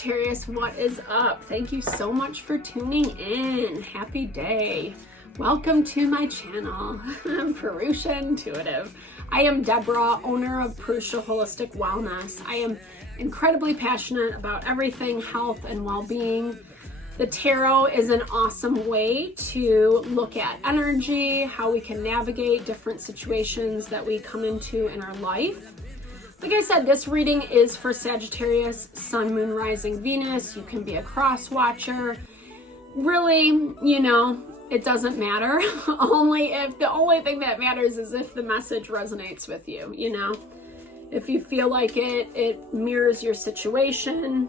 Sagittarius, what is up? Thank you so much for tuning in. Happy day. Welcome to my channel. I'm Purusha Intuitive. I am Deborah, owner of Purusha Holistic Wellness. I am incredibly passionate about everything health and well-being. The tarot is an awesome way to look at energy, how we can navigate different situations that we come into in our life. Like I said, this reading is for Sagittarius, Sun, Moon, Rising, Venus. You can be a cross watcher. Really, it doesn't matter. The only thing that matters is if the message resonates with you, If you feel like it mirrors your situation,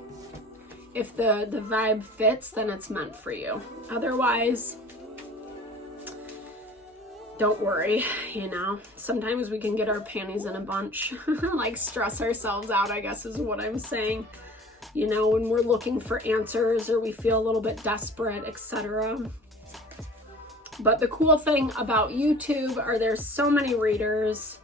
if the vibe fits, then it's meant for you. Otherwise, don't worry, Sometimes we can get our panties in a bunch, like stress ourselves out, I guess is what I'm saying. When we're looking for answers or we feel a little bit desperate, etc. But the cool thing about YouTube are there's so many readers,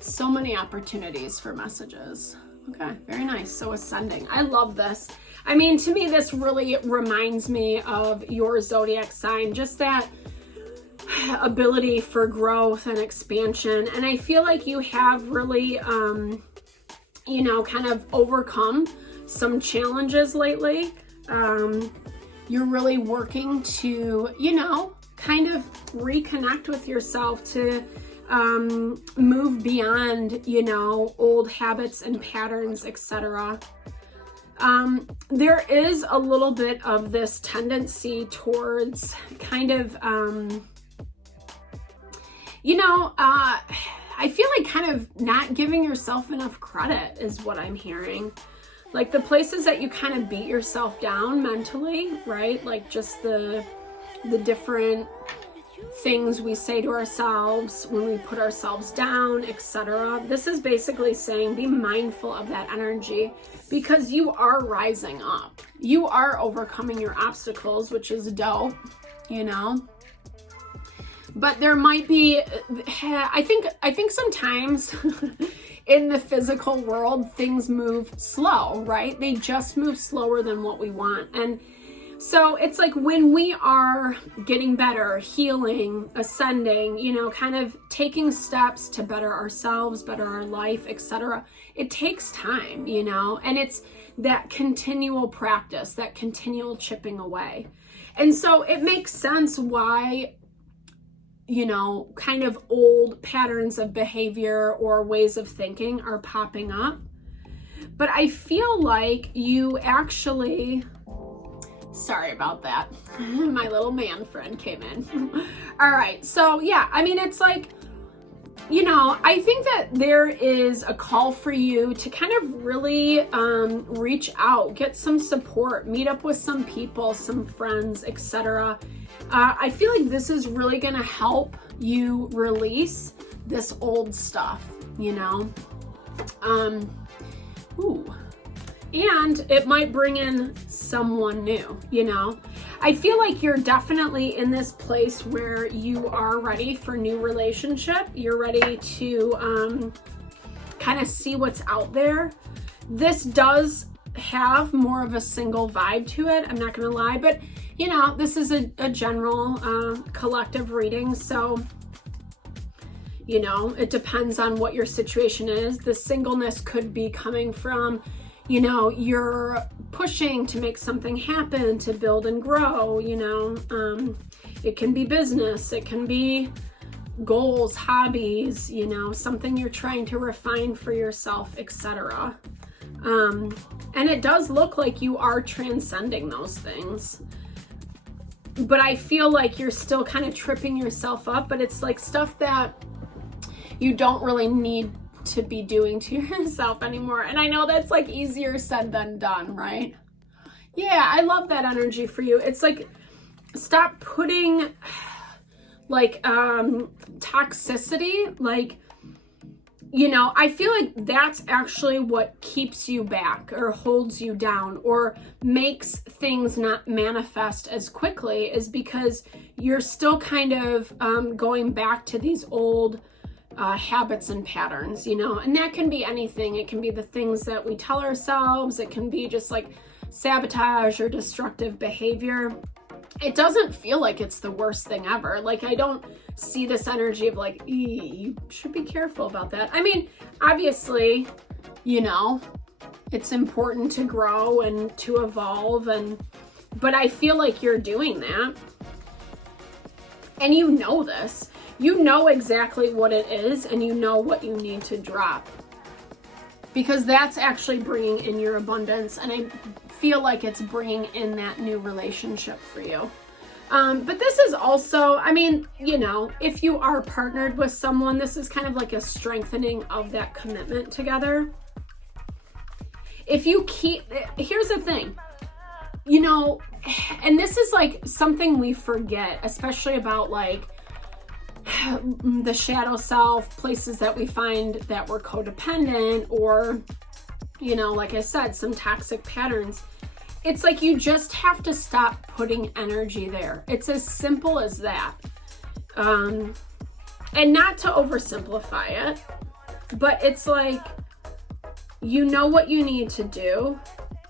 so many opportunities for messages. Okay, very nice. So ascending. I love this. I mean, to me, this really reminds me of your zodiac sign, just that ability for growth and expansion. And I feel like you have really, kind of overcome some challenges lately. You're really working to, kind of reconnect with yourself, to move beyond, old habits and patterns, etc. There is a little bit of this tendency towards kind of, I feel like kind of not giving yourself enough credit is what I'm hearing. Like the places that you kind of beat yourself down mentally, right? Like just the different things we say to ourselves when we put ourselves down, etc. This is basically saying be mindful of that energy because you are rising up. You are overcoming your obstacles, which is dope, But there might be, I think sometimes in the physical world, things move slow, right? They just move slower than what we want. And so it's like when we are getting better, healing, ascending, kind of taking steps to better ourselves, better our life, etc. It takes time, and it's that continual practice, that continual chipping away. And so it makes sense why, kind of old patterns of behavior or ways of thinking are popping up. But I feel like you actually... Sorry about that. My little man friend came in. All right. So yeah, I mean, it's like, I think that there is a call for you to kind of really reach out, get some support, meet up with some people, some friends, etc. I feel like this is really going to help you release this old stuff, And it might bring in someone new, I feel like you're definitely in this place where you are ready for new relationship. You're ready to kind of see what's out there. This does have more of a single vibe to it. I'm not going to lie, but this is a general collective reading. So, it depends on what your situation is. The singleness could be coming from you're pushing to make something happen, to build and grow, it can be business, it can be goals, hobbies, something you're trying to refine for yourself, etc. And it does look like you are transcending those things. But I feel like you're still kind of tripping yourself up, but it's like stuff that you don't really need to be doing to yourself anymore. And I know that's like easier said than done, right? Yeah, I love that energy for you. It's like, stop putting like toxicity, like, I feel like that's actually what keeps you back or holds you down or makes things not manifest as quickly, is because you're still kind of going back to these old habits and patterns, and that can be anything. It can be the things that we tell ourselves. It can be just like sabotage or destructive behavior, it doesn't feel like it's the worst thing ever. Like, I don't see this energy of like, you should be careful about that. I mean, obviously, you know, it's important to grow and to evolve, but I feel like you're doing that. And you know this. You know exactly what it is, and you know what you need to drop. Because that's actually bringing in your abundance, and I feel like it's bringing in that new relationship for you. But this is also, I mean, you know, if you are partnered with someone, this is kind of like a strengthening of that commitment together. If you keep, here's the thing, you know, and this is like something we forget, especially about like the shadow self, places that we find that we're codependent, or, you know, like I said, some toxic patterns. It's like you just have to stop putting energy there. It's as simple as that. And not to oversimplify it, but it's like, you know what you need to do.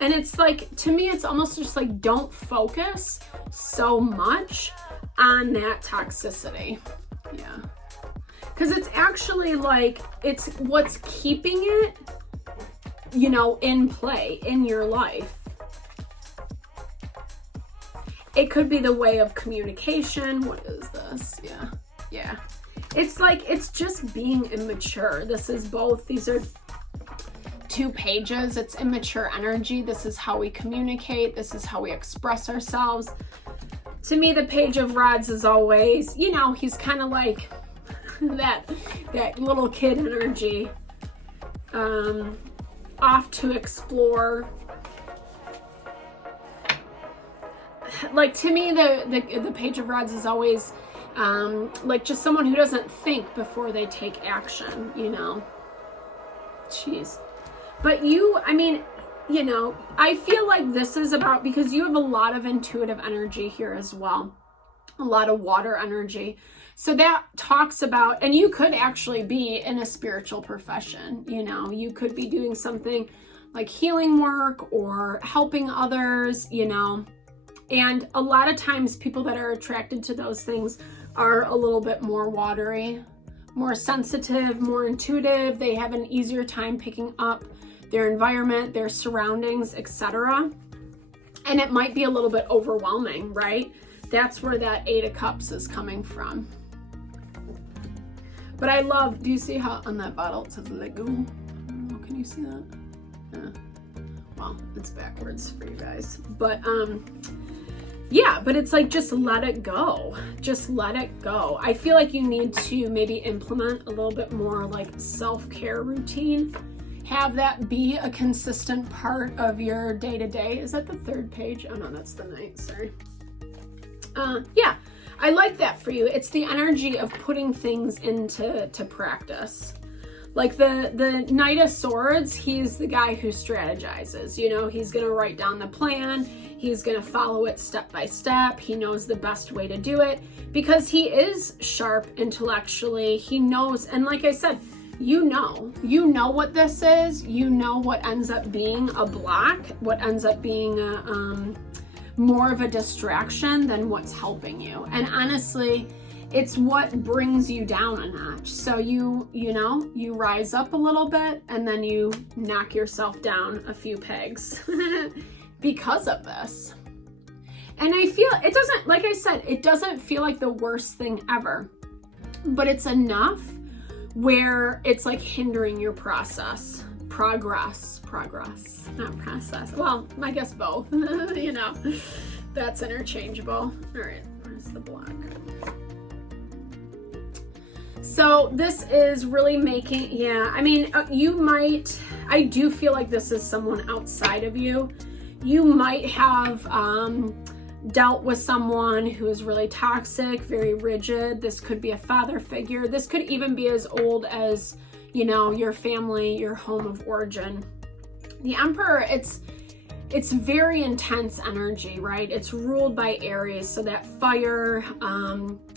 And it's like, to me, it's almost just like, don't focus so much on that toxicity. Yeah. Because it's actually like, it's what's keeping it, you know, in play in your life. It could be the way of communication. What is this? Yeah. Yeah. It's like, it's just being immature. This is both, these are 2 pages. It's immature energy. This is how we communicate. This is how we express ourselves. To me, the Page of Rods is always, you know, he's kind of like that little kid energy, off to explore. Like, to me, the Page of Rods is always like just someone who doesn't think before they take action, you know. Jeez. But you, I mean, you know, I feel like this is about, because you have a lot of intuitive energy here as well, a lot of water energy. So that talks about, and you could actually be in a spiritual profession, you know, you could be doing something like healing work or helping others, you know. And a lot of times people that are attracted to those things are a little bit more watery, more sensitive, more intuitive. They have an easier time picking up their environment, their surroundings, etc. And it might be a little bit overwhelming, right? That's where that 8 of Cups is coming from. But I love, do you see how on that bottle it says Lego? Can you see that? Yeah. Well, it's backwards for you guys. But yeah, but it's like, just let it go. Just let it go. I feel like you need to maybe implement a little bit more like self-care routine. Have that be a consistent part of your day-to-day. Is that the 3rd page? Oh no, that's the Knight, sorry. Yeah, I like that for you. It's the energy of putting things into practice. Like the Knight of Swords, he's the guy who strategizes, you know, he's going to write down the plan. He's going to follow it step by step. He knows the best way to do it because he is sharp intellectually. He knows. And like I said, you know what this is. You know what ends up being a block, what ends up being a, more of a distraction than what's helping you. And honestly, it's what brings you down a notch. So you know, you rise up a little bit and then you knock yourself down a few pegs because of this. And I feel it doesn't, like I said, it doesn't feel like the worst thing ever, but it's enough where it's like hindering your progress, not process. Well, I guess both, you know, that's interchangeable. All right, where's the block? So this is really making, yeah, I mean, I do feel like this is someone outside of you. You might have dealt with someone who is really toxic, very rigid. This could be a father figure. This could even be as old as, you know, your family, your home of origin. The Emperor, it's very intense energy, right? It's ruled by Aries, so that fire,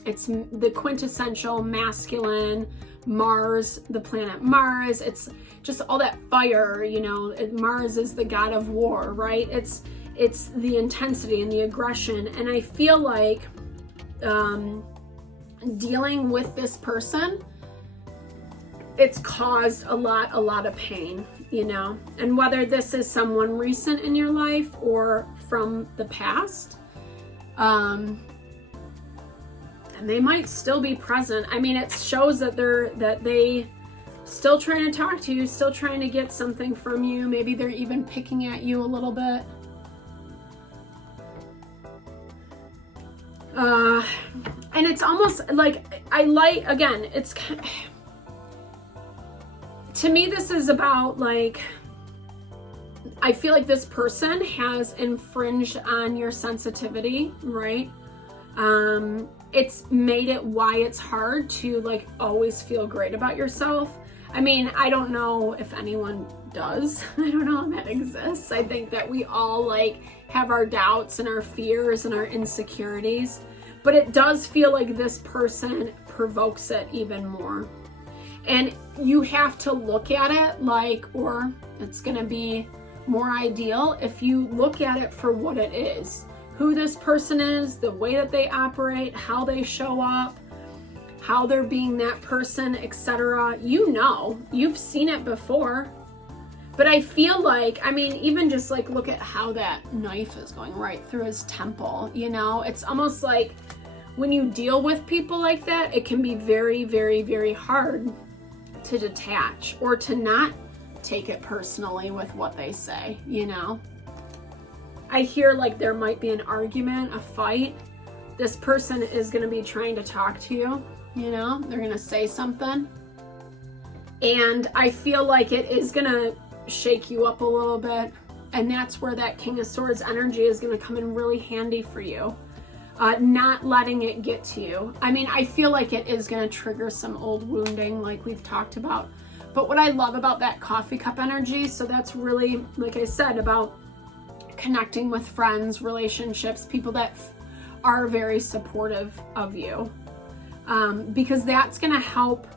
it's the quintessential masculine. Mars, the planet Mars, it's just all that fire, you know. Mars is the god of war, right? It's the intensity and the aggression. And I feel like dealing with this person, it's caused a lot of pain, you know? And whether this is someone recent in your life or from the past, and they might still be present. I mean, it shows that they still trying to talk to you, still trying to get something from you. Maybe they're even picking at you a little bit. And it's almost like, again, it's, to me, this is about like, I feel like this person has infringed on your sensitivity, right? It's made it why it's hard to like always feel great about yourself. I mean, I don't know if anyone does. I don't know if that exists. I think that we all like have our doubts and our fears and our insecurities, but it does feel like this person provokes it even more. And you have to look at it like, or it's gonna be more ideal if you look at it for what it is. Who this person is, the way that they operate, how they show up, how they're being that person, etc. You know, you've seen it before. But I feel like, I mean, even just like look at how that knife is going right through his temple, you know? It's almost like when you deal with people like that, it can be very, very, very hard to detach or to not take it personally with what they say, you know? I hear like there might be an argument, a fight. This person is going to be trying to talk to you, you know? They're going to say something. And I feel like it is going to shake you up a little bit. And that's where that King of Swords energy is going to come in really handy for you. Not letting it get to you. I mean, I feel like it is going to trigger some old wounding like we've talked about. But what I love about that coffee cup energy, so that's really, like I said, about connecting with friends, relationships, people that are very supportive of you. Because that's going to help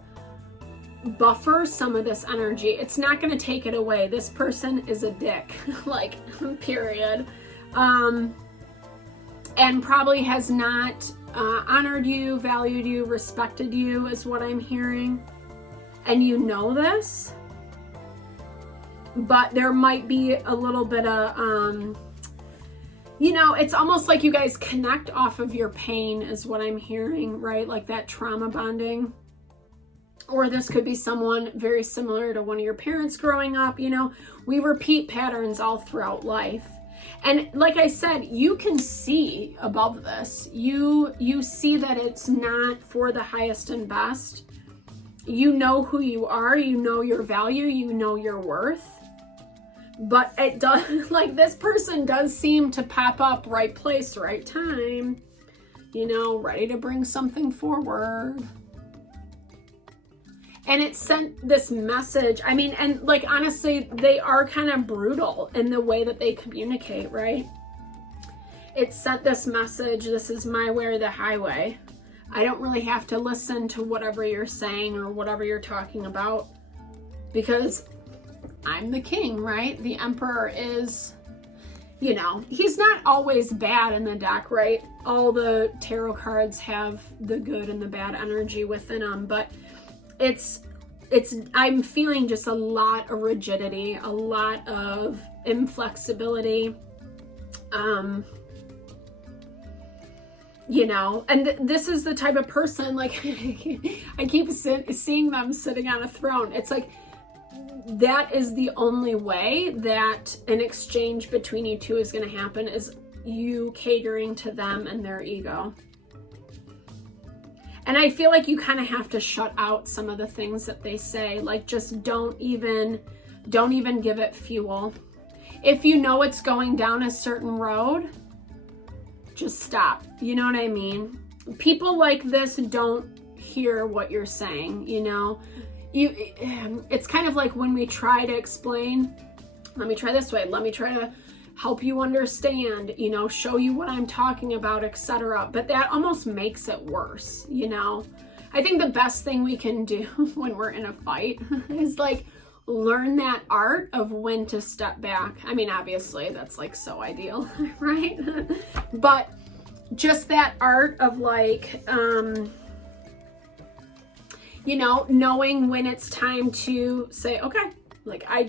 buffer some of this energy. It's not going to take it away. This person is a dick, like, period. And probably has not honored you, valued you, respected you, is what I'm hearing. And you know this, but there might be a little bit of, you know, it's almost like you guys connect off of your pain is what I'm hearing, right? Like that trauma bonding. Or this could be someone very similar to one of your parents growing up. You know, we repeat patterns all throughout life. And like I said, you can see above this. You see that it's not for the highest and best. You know who you are, you know your value, you know your worth. But it does, like, this person does seem to pop up right place, right time, you know, ready to bring something forward. And it sent this message. I mean, and like, honestly, they are kind of brutal in the way that they communicate, right? It sent this message, this is my way or the highway. I don't really have to listen to whatever you're saying or whatever you're talking about because I'm the king, right? The emperor is, you know, he's not always bad in the deck, right? All the tarot cards have the good and the bad energy within them, but I'm feeling just a lot of rigidity, a lot of inflexibility, you know, and this is the type of person, like, I keep seeing them sitting on a throne. It's like, that is the only way that an exchange between you two is going to happen, is you catering to them and their ego. And I feel like you kind of have to shut out some of the things that they say. Like, just don't even give it fuel. If you know it's going down a certain road, just stop. You know what I mean? People like this don't hear what you're saying, you know? It's kind of like when we try to explain, let me try this way, let me try to help you understand, you know, show you what I'm talking about, etc. But that almost makes it worse, you know? I think the best thing we can do when we're in a fight is like learn that art of when to step back. I mean, obviously that's like so ideal, right? But just that art of like, you know, knowing when it's time to say, okay, like I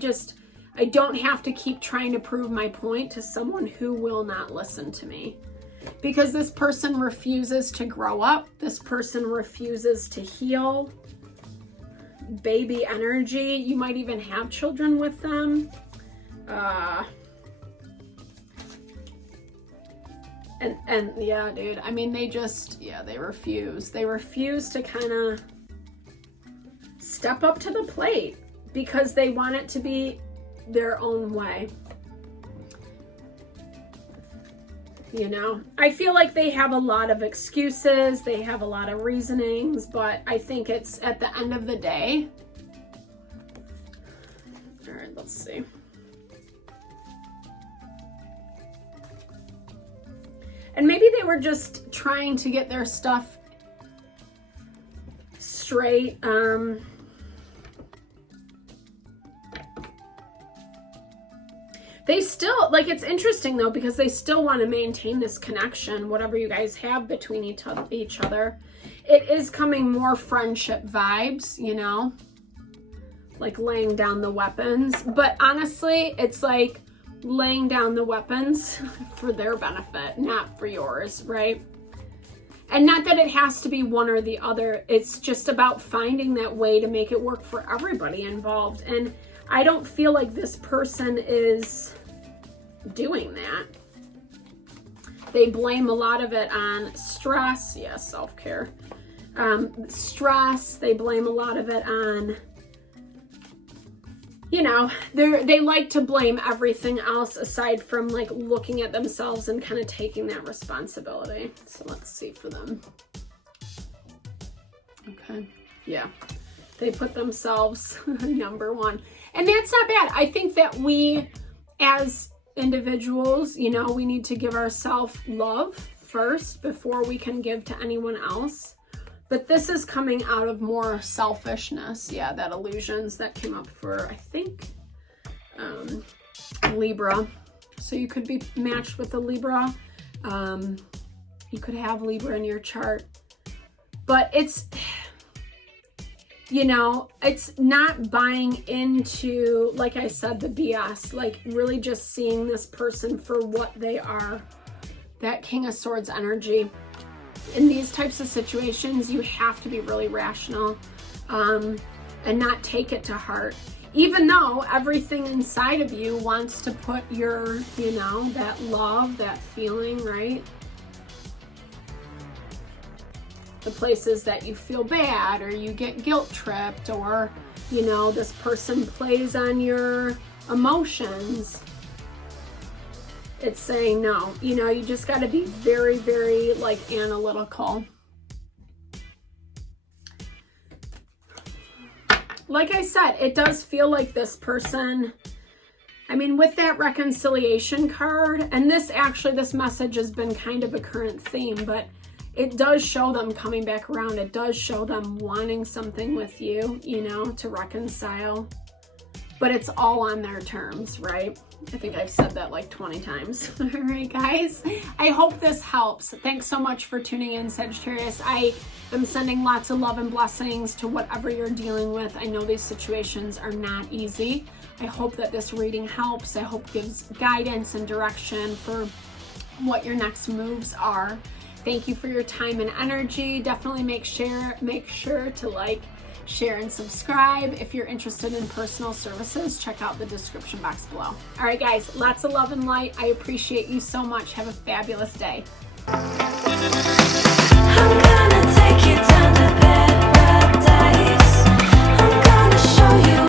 don't have to keep trying to prove my point to someone who will not listen to me. Because this person refuses to grow up. This person refuses to heal. Baby energy. You might even have children with them. And yeah, dude, I mean, they refuse. They refuse to kind of step up to the plate because they want it to be their own way. You know, I feel like they have a lot of excuses, they have a lot of reasonings, but I think it's at the end of the day. All right, let's see. And maybe they were just trying to get their stuff straight. They still, like, it's interesting though, because they still want to maintain this connection, whatever you guys have between each other. It is coming more friendship vibes, you know, like laying down the weapons. But honestly, it's like laying down the weapons for their benefit, not for yours, right? And not that it has to be one or the other. It's just about finding that way to make it work for everybody involved. And I don't feel like this person is doing that. They blame a lot of it on stress. Yes, self-care. Stress. They blame a lot of it on, you know, they like to blame everything else aside from like looking at themselves and kind of taking that responsibility. So let's see for them. Okay. Yeah. They put themselves number one. And that's not bad. I think that we as individuals, you know, we need to give ourselves love first before we can give to anyone else. But this is coming out of more selfishness. Yeah, that illusions that came up for, I think, Libra. So you could be matched with a Libra. You could have Libra in your chart. But it's, you know, it's not buying into, like I said, the BS, like really just seeing this person for what they are. That King of Swords energy. In these types of situations, you have to be really rational and not take it to heart. Even though everything inside of you wants to put your, you know, that love, that feeling, right? The places that you feel bad or you get guilt tripped or, you know, this person plays on your emotions. It's saying no. You know, you just got to be very, very like analytical. Like I said, it does feel like this person, I mean, with that reconciliation card, and this message has been kind of a current theme, but it does show them coming back around. It does show them wanting something with you, you know, to reconcile. But it's all on their terms, right? I think I've said that like 20 times. All right, guys. I hope this helps. Thanks so much for tuning in, Sagittarius. I am sending lots of love and blessings to whatever you're dealing with. I know these situations are not easy. I hope that this reading helps. I hope gives guidance and direction for what your next moves are. Thank you for your time and energy. Definitely make sure to like, share, and subscribe. If you're interested in personal services, check out the description box below. All right, guys, lots of love and light. I appreciate you so much. Have a fabulous day.